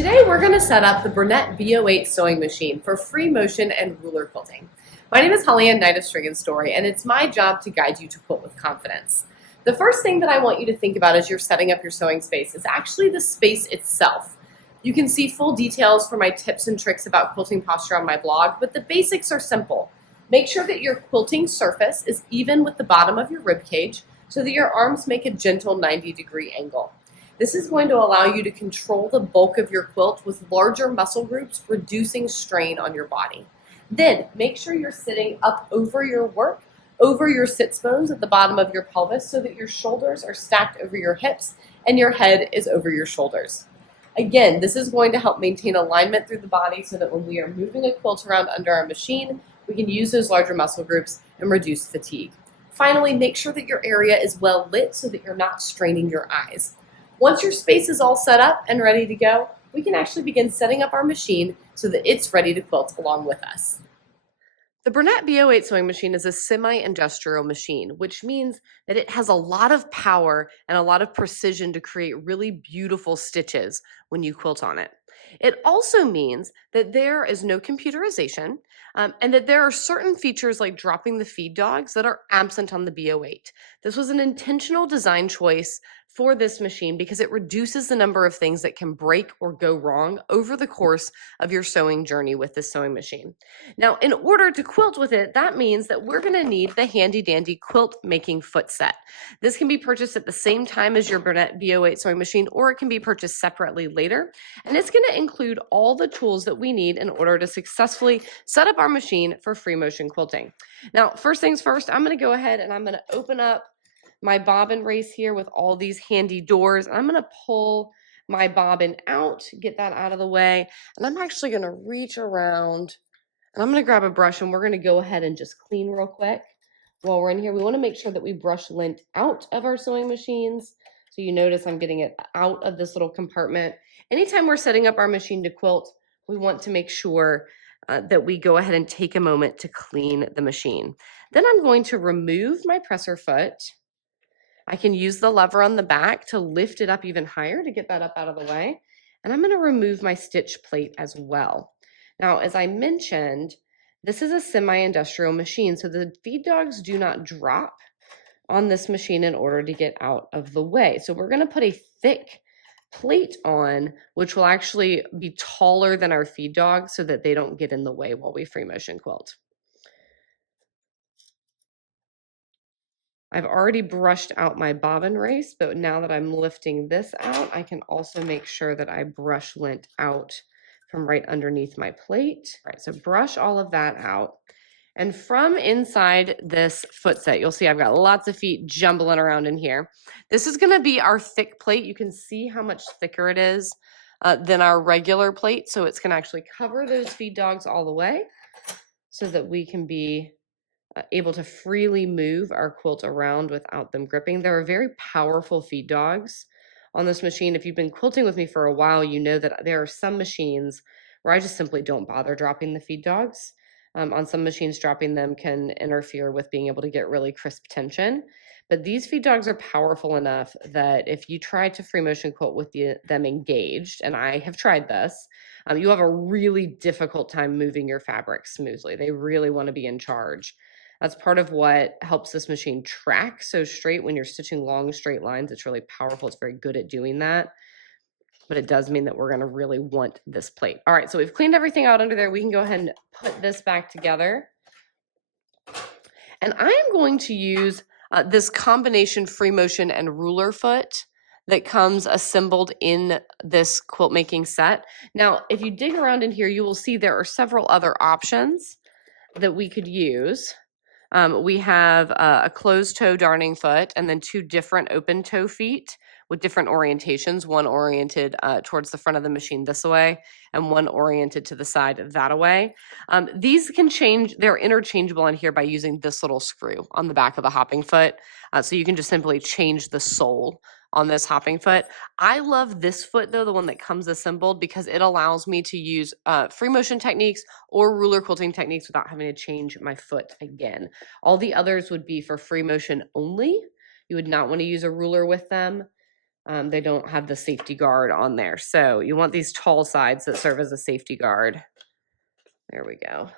Today we're going to set up the Bernette b08 sewing machine for free motion and ruler quilting. My name is Holly Ann Knight of String & Story, and it's my job to guide you to quilt with confidence. The first thing that I want you to think about as you're setting up your sewing space is actually the space itself. You can see full details for my tips and tricks about quilting posture on my blog, but the basics are simple. Make sure that your quilting surface is even with the bottom of your rib cage so that your arms make a gentle 90-degree angle. This is going to allow you to control the bulk of your quilt with larger muscle groups, reducing strain on your body. Then make sure you're sitting up over your work, over your sits bones at the bottom of your pelvis so that your shoulders are stacked over your hips and your head is over your shoulders. Again, this is going to help maintain alignment through the body so that when we are moving a quilt around under our machine, we can use those larger muscle groups and reduce fatigue. Finally, make sure that your area is well lit so that you're not straining your eyes. Once your space is all set up and ready to go, we can actually begin setting up our machine so that it's ready to quilt along with us. The Bernette b08 sewing machine is a semi-industrial machine, which means that it has a lot of power and a lot of precision to create really beautiful stitches when you quilt on it. It also means that there is no computerization and that there are certain features like dropping the feed dogs that are absent on the b08. This was an intentional design choice for this machine because it reduces the number of things that can break or go wrong over the course of your sewing journey with this sewing machine. Now, in order to quilt with it, that means that we're going to need the handy dandy quilt making foot set. This can be purchased at the same time as your Bernette b08 sewing machine, or it can be purchased separately later. And it's going to include all the tools that we need in order to successfully set up our machine for free motion quilting. Now, first things first, I'm going to go ahead and I'm going to open up my bobbin race here with all these handy doors. I'm going to pull my bobbin out, get that out of the way, and I'm actually going to reach around and I'm going to grab a brush and we're going to go ahead and just clean real quick while we're in here. We want to make sure that we brush lint out of our sewing machines. So you notice I'm getting it out of this little compartment. Anytime we're setting up our machine to quilt, we want to make sure that we go ahead and take a moment to clean the machine. Then I'm going to remove my presser foot. I can use the lever on the back to lift it up even higher to get that up out of the way. And I'm going to remove my stitch plate as well. Now, as I mentioned, this is a semi-industrial machine, so the feed dogs do not drop on this machine in order to get out of the way. So we're going to put a thick plate on, which will actually be taller than our feed dogs so that they don't get in the way while we free motion quilt. I've already brushed out my bobbin race, but now that I'm lifting this out, I can also make sure that I brush lint out from right underneath my plate. All right, so brush all of that out. And from inside this foot set, you'll see I've got lots of feet jumbling around in here. This is going to be our thick plate. You can see how much thicker it is than our regular plate. So it's going to actually cover those feed dogs all the way so that we can be able to freely move our quilt around without them gripping. There are very powerful feed dogs on this machine. If you've been quilting with me for a while, you know that there are some machines where I just simply don't bother dropping the feed dogs. On some machines, dropping them can interfere with being able to get really crisp tension. But these feed dogs are powerful enough that if you try to free motion quilt with them engaged, and I have tried this, you have a really difficult time moving your fabric smoothly. They really want to be in charge. That's part of what helps this machine track so straight when you're stitching long straight lines. It's really powerful. It's very good at doing that. But it does mean that we're going to really want this plate. All right, so we've cleaned everything out under there. We can go ahead and put this back together. And I am going to use this combination free motion and ruler foot that comes assembled in this quilt making set. Now, if you dig around in here, you will see there are several other options that we could use. We have a closed toe darning foot and then two different open toe feet with different orientations, one oriented towards the front of the machine this way and one oriented to the side that way. These can change, they're interchangeable in here by using this little screw on the back of the hopping foot. So you can just simply change the sole on this hopping foot. I love this foot though, the one that comes assembled, because it allows me to use free motion techniques or ruler quilting techniques without having to change my foot again. All the others would be for free motion only. You would not want to use a ruler with them. they don't have the safety guard on there. So you want these tall sides that serve as a safety guard. There we go.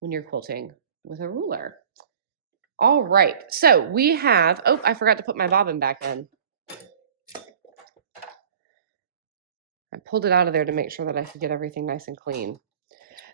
When you're quilting with a ruler. All right, so we have, oh, I forgot to put my bobbin back in. I pulled it out of there to make sure that I could get everything nice and clean.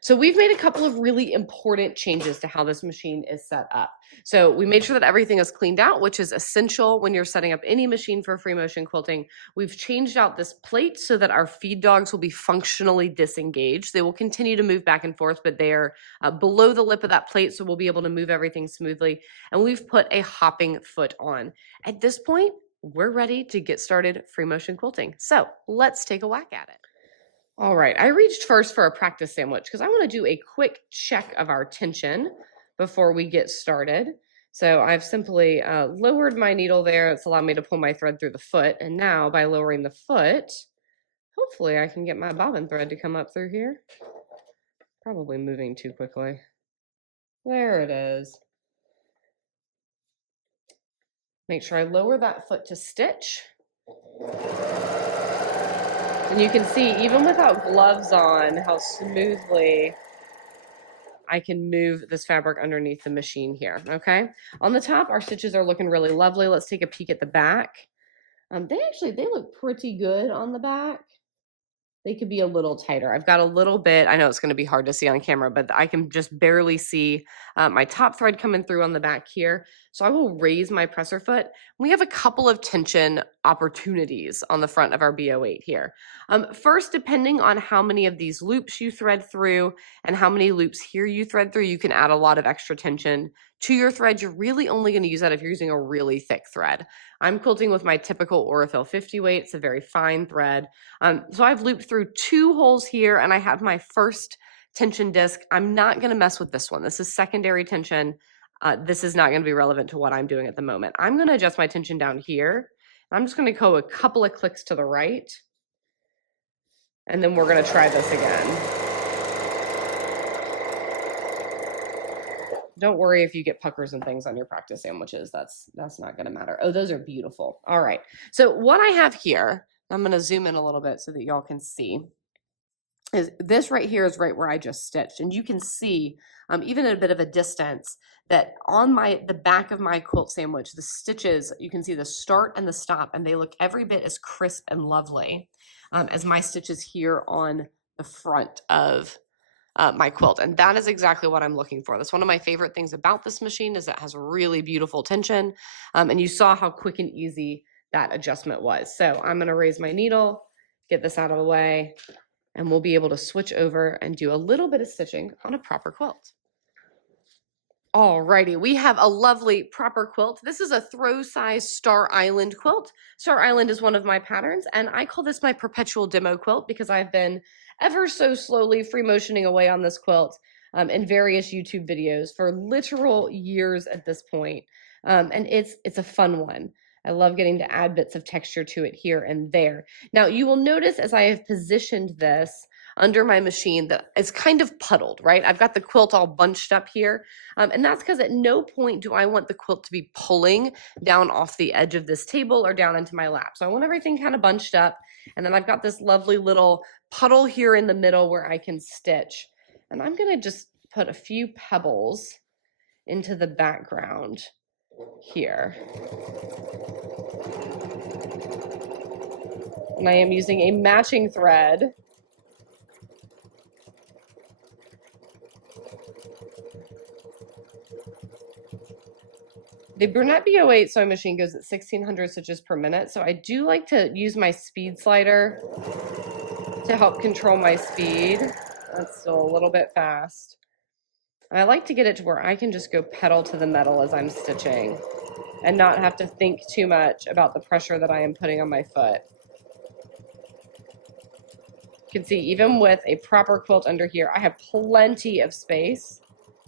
So we've made a couple of really important changes to how this machine is set up. So we made sure that everything is cleaned out, which is essential when you're setting up any machine for free motion quilting. We've changed out this plate so that our feed dogs will be functionally disengaged. They will continue to move back and forth, but they are below the lip of that plate, so we'll be able to move everything smoothly. And we've put a hopping foot on. At this point, we're ready to get started free motion quilting. So let's take a whack at it. All right, I reached first for a practice sandwich because I want to do a quick check of our tension before we get started. So I've simply lowered my needle there. It's allowed me to pull my thread through the foot. And now by lowering the foot, hopefully I can get my bobbin thread to come up through here. Probably moving too quickly. There it is. Make sure I lower that foot to stitch. And you can see, even without gloves on, how smoothly I can move this fabric underneath the machine here, okay? On the top, our stitches are looking really lovely. Let's take a peek at the back. They look pretty good on the back. They could be a little tighter. I've got a little bit, I know it's gonna be hard to see on camera, but I can just barely see my top thread coming through on the back here. So I will raise my presser foot. We have a couple of tension opportunities on the front of our b08 here. First, depending on how many of these loops you thread through and how many loops here you thread through, you can add a lot of extra tension to your thread. You're really only gonna use that if you're using a really thick thread. I'm quilting with my typical Orifil 50 weight. It's a very fine thread. So I've looped through 2 holes here and I have my first tension disc. I'm not gonna mess with this one. This is secondary tension. This is not gonna be relevant to what I'm doing at the moment. I'm gonna adjust my tension down here. I'm just gonna go a couple of clicks to the right. And then we're gonna try this again. Don't worry if you get puckers and things on your practice sandwiches. That's not gonna matter. Oh, those are beautiful. All right. So what I have here, I'm gonna zoom in a little bit so that y'all can see, is this right here is right where I just stitched. And you can see, even at a bit of a distance, that on the back of my quilt sandwich, the stitches, you can see the start and the stop, and they look every bit as crisp and lovely as my stitches here on the front of my quilt. And that is exactly what I'm looking for. That's one of my favorite things about this machine, is it has really beautiful tension. And you saw how quick and easy that adjustment was. So I'm gonna raise my needle, get this out of the way, and we'll be able to switch over and do a little bit of stitching on a proper quilt. Alrighty, we have a lovely proper quilt. This is a throw size Star Island quilt. Star Island is one of my patterns, and I call this my perpetual demo quilt because I've been ever so slowly free motioning away on this quilt in various YouTube videos for literal years at this point. And it's a fun one. I love getting to add bits of texture to it here and there. Now you will notice as I have positioned this under my machine that it's kind of puddled, right? I've got the quilt all bunched up here. And that's because at no point do I want the quilt to be pulling down off the edge of this table or down into my lap. So I want everything kind of bunched up. And then I've got this lovely little puddle here in the middle where I can stitch. And I'm gonna just put a few pebbles into the background here. And I am using a matching thread. The Bernette b08 sewing machine goes at 1600 stitches per minute, so I do like to use my speed slider to help control my speed. That's still a little bit fast. And I like to get it to where I can just go pedal to the metal as I'm stitching and not have to think too much about the pressure that I am putting on my foot. You can see even with a proper quilt under here, I have plenty of space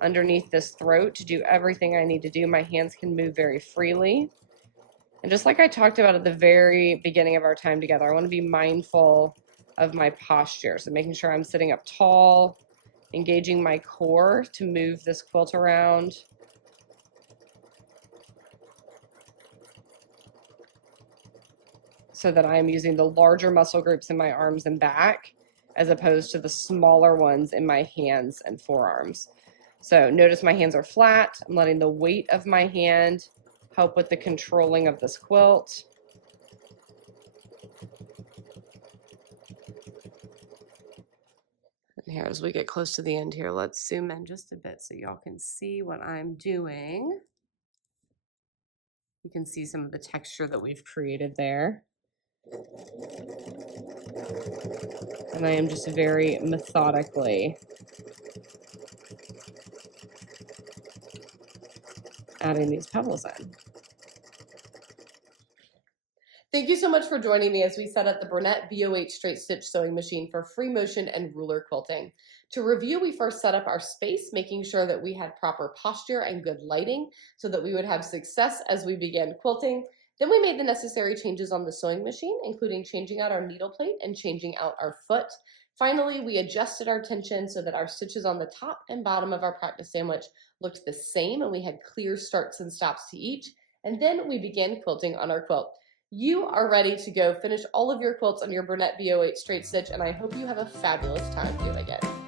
underneath this throat to do everything I need to do. My hands can move very freely. And just like I talked about at the very beginning of our time together, I want to be mindful of my posture. So making sure I'm sitting up tall, engaging my core to move this quilt around. so that I'm using the larger muscle groups in my arms and back as opposed to the smaller ones in my hands and forearms. So notice my hands are flat. I'm letting the weight of my hand help with the controlling of this quilt. And here, as we get close to the end here, let's zoom in just a bit so y'all can see what I'm doing. You can see some of the texture that we've created there. And I am just very methodically adding these pebbles in. Thank you so much for joining me as we set up the Bernette b08 straight stitch sewing machine for free motion and ruler quilting. To review, we first set up our space, making sure that we had proper posture and good lighting so that we would have success as we began quilting. Then we made the necessary changes on the sewing machine, including changing out our needle plate and changing out our foot. Finally, we adjusted our tension so that our stitches on the top and bottom of our practice sandwich looked the same and we had clear starts and stops to each. And then we began quilting on our quilt. You are ready to go finish all of your quilts on your Bernette b08 straight stitch, and I hope you have a fabulous time doing it.